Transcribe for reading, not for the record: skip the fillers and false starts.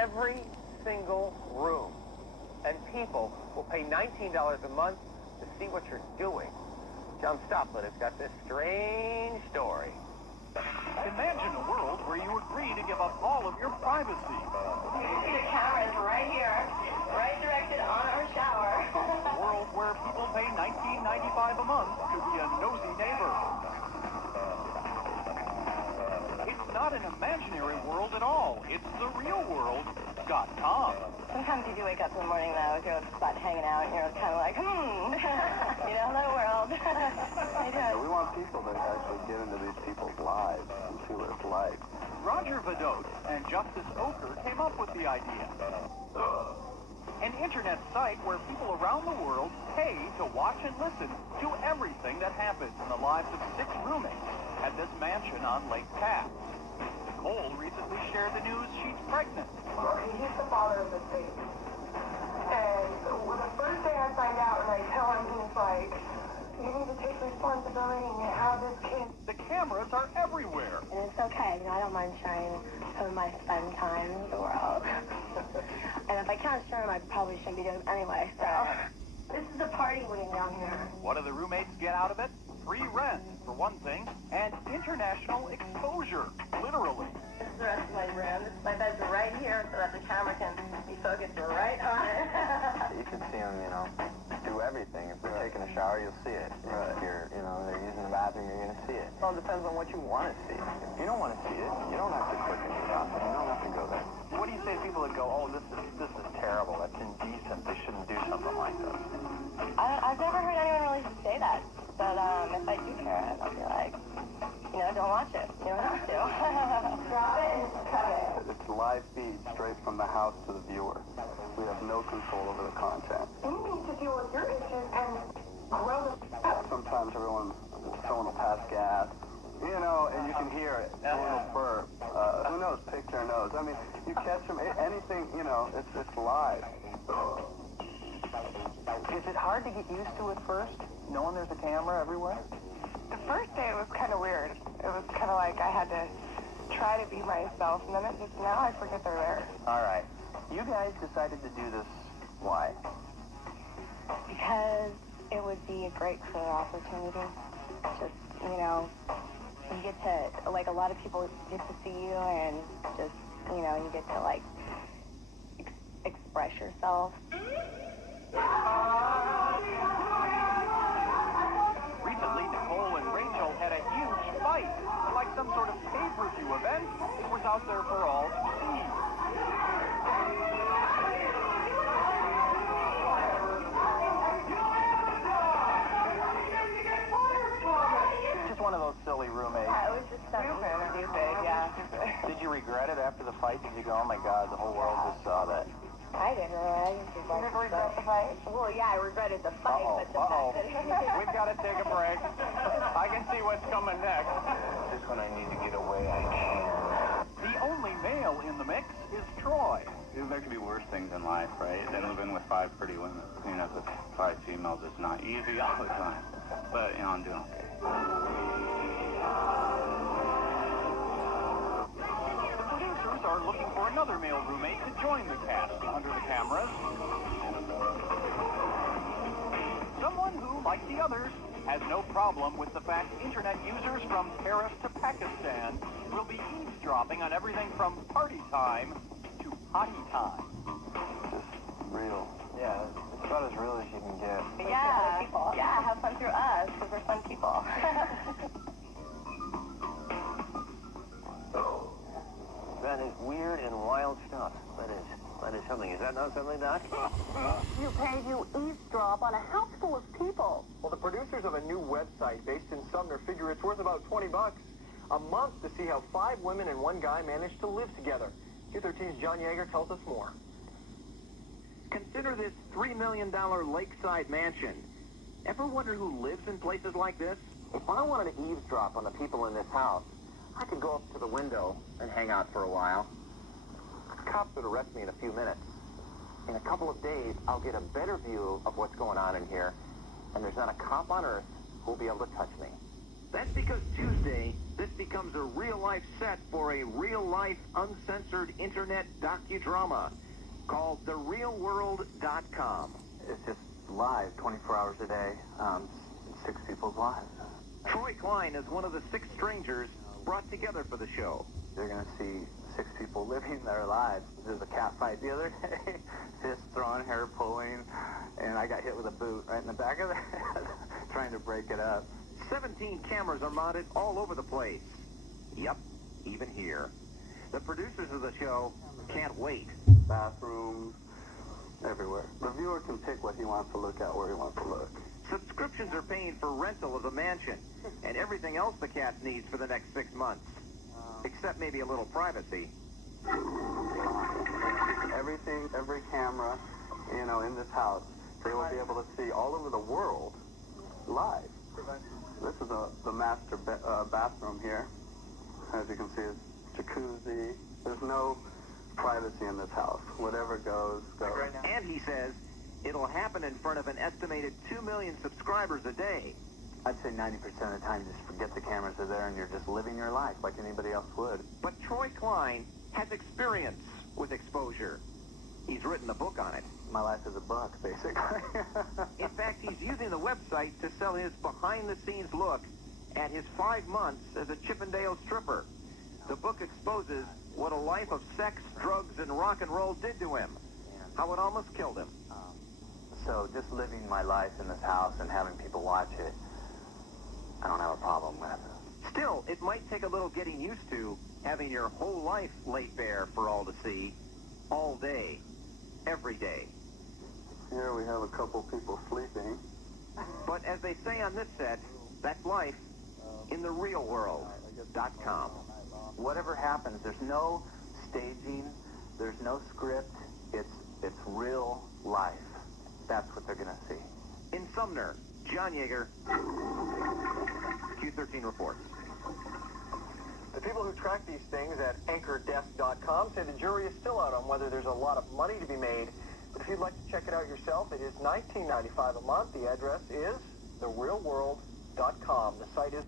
every single room. And people will pay $19 a month to see what you're doing. John Stoplet has got this strange story. Imagine a world where you agree to give up all of your privacy. You can see the cameras right here, right directed on our shower. A world where people pay $19.95 a month to be a nosy neighbor. It's not an imaginary world at all. It's the real world.com. Sometimes you do wake up in the morning, though, with your butt hanging out, and you're kind of like, hello, world. We want people to actually get into these people's lives and see what it's like. Roger Vidot and Justice Oker came up with the idea. An internet site where people around the world pay to watch and listen to everything that happens in the lives of 6 roommates at this mansion on Lake Pass. Nicole recently shared the news she's pregnant. He's the father of this baby. And the first day I find out and I tell him, he's like, you need to take responsibility and have this kid. The cameras are everywhere. And it's okay, I don't mind sharing some of my fun time in the world. And if I can't share them, I probably shouldn't be doing it anyway, so. This is a party wing down here. What do the roommates get out of it? Free rent, for one thing, and international exposure, literally. This is the rest of my room. This is my bedroom right here so that the camera can be focused right on it. You can see them, do everything. If they're taking a shower, you'll see it. If you're, they're using the bathroom, you're going to see it. It all depends on what you want to see. If you don't want to see it, you don't have to click into something. You don't have to go there. What do you say to people that go, oh, this is terrible, that's indecent, they shouldn't do something like this? I've never heard anyone really say that. But if I do care, I'll be like, don't watch it. You don't have to. Drop it and cut it. It's a live feed straight from the house to the viewer. We have no control over the content. You need to deal with your issues and grow the... Sometimes someone will pass gas, and you can hear it. A little burp. Who knows? Pick their nose. I mean, you catch them, anything, it's live. Is it hard to get used to at first, knowing there's a camera everywhere? The first day it was kind of weird. It was kind of like I had to try to be myself, and then now I forget they're there. All right. You guys decided to do this. Why? Because it would be a great career opportunity. Just, you get to, a lot of people get to see you and just, you get to, express yourself. Recently, Nicole and Rachel had a huge fight. Like some sort of pay-per-view event, it was out there for all to see. Just one of those silly roommates. Yeah, it was just stupid, yeah. Did you regret it after the fight? Did you go, oh my God, the whole world just saw that? I didn't really. You never regret the fight? Well, yeah, I regretted the fight, but the fact that We've got to take a break. I can see what's coming next. Just when I need to get away, I can. The only male in the mix is Troy. There could be worse things in life, right? Than living with 5 pretty women. Cleaning up with 5 females is not easy all the time. But, I'm doing okay. The producers are looking for another male roommate to join the cast under the cameras. Someone who, like the others, has no problem with the fact internet users from Paris to Pakistan will be eavesdropping on everything from party time to potty time. Just real. Yeah, it's about as real as you can get. Yeah, have fun through us, because we're fun people. That is weird and wild stuff. That is something. Is that not something, Doc? You pay to eavesdrop on a house full of people. Well, the producers of a new website based in Sumner figure it's worth about $20 a month to see how 5 women and 1 guy managed to live together. Q13's John Yeager tells us more. Consider this $3 million lakeside mansion. Ever wonder who lives in places like this? If I wanted to eavesdrop on the people in this house, I could go up to the window and hang out for a while. Cops would arrest me in a few minutes. In a couple of days, I'll get a better view of what's going on in here, and there's not a cop on earth who'll be able to touch me. That's because Tuesday, this becomes a real-life set for a real-life, uncensored internet docudrama called TheRealWorld.com. It's just live, 24 hours a day, 6 people's lives. Troy Klein is one of the 6 strangers brought together for the show. They're going to see 6 people living their lives. There was a cat fight the other day, fist throwing, hair pulling, and I got hit with a boot right in the back of the head, trying to break it up. 17 cameras are mounted all over the place. Yep, even here. The producers of the show can't wait. Bathrooms, everywhere. The viewer can pick what he wants to look at, where he wants to look. Subscriptions are paying for rental of the mansion and everything else the cast needs for the next 6 months. Except maybe a little privacy. Everything, every camera, in this house, they will be able to see all over the world live. This is the master bathroom here. As you can see, it's jacuzzi. There's no privacy in this house. Whatever goes, goes. And he says it'll happen in front of an estimated 2 million subscribers a day. I'd say 90% of the time, just forget the cameras are there and you're just living your life like anybody else would. But Troy Klein has experience with exposure. He's written a book on it. My life is a book, basically. In fact, he's using the website to sell his behind-the-scenes look at his 5 months as a Chippendale stripper. The book exposes what a life of sex, drugs, and rock and roll did to him. How it almost killed him. So just living my life in this house and having people watch it, I don't have a problem with. Still, it might take a little getting used to having your whole life laid bare for all to see, all day, every day. Here we have a couple people sleeping. But as they say on this set, that's life in the real world.com. Whatever happens, there's no staging, there's no script, it's real life. That's what they're going to see. In Sumner, John Yeager, Q13 reports. The people who track these things at anchordesk.com say the jury is still out on whether there's a lot of money to be made. But if you'd like to check it out yourself, it is $19.95 a month. The address is therealworld.com. The site is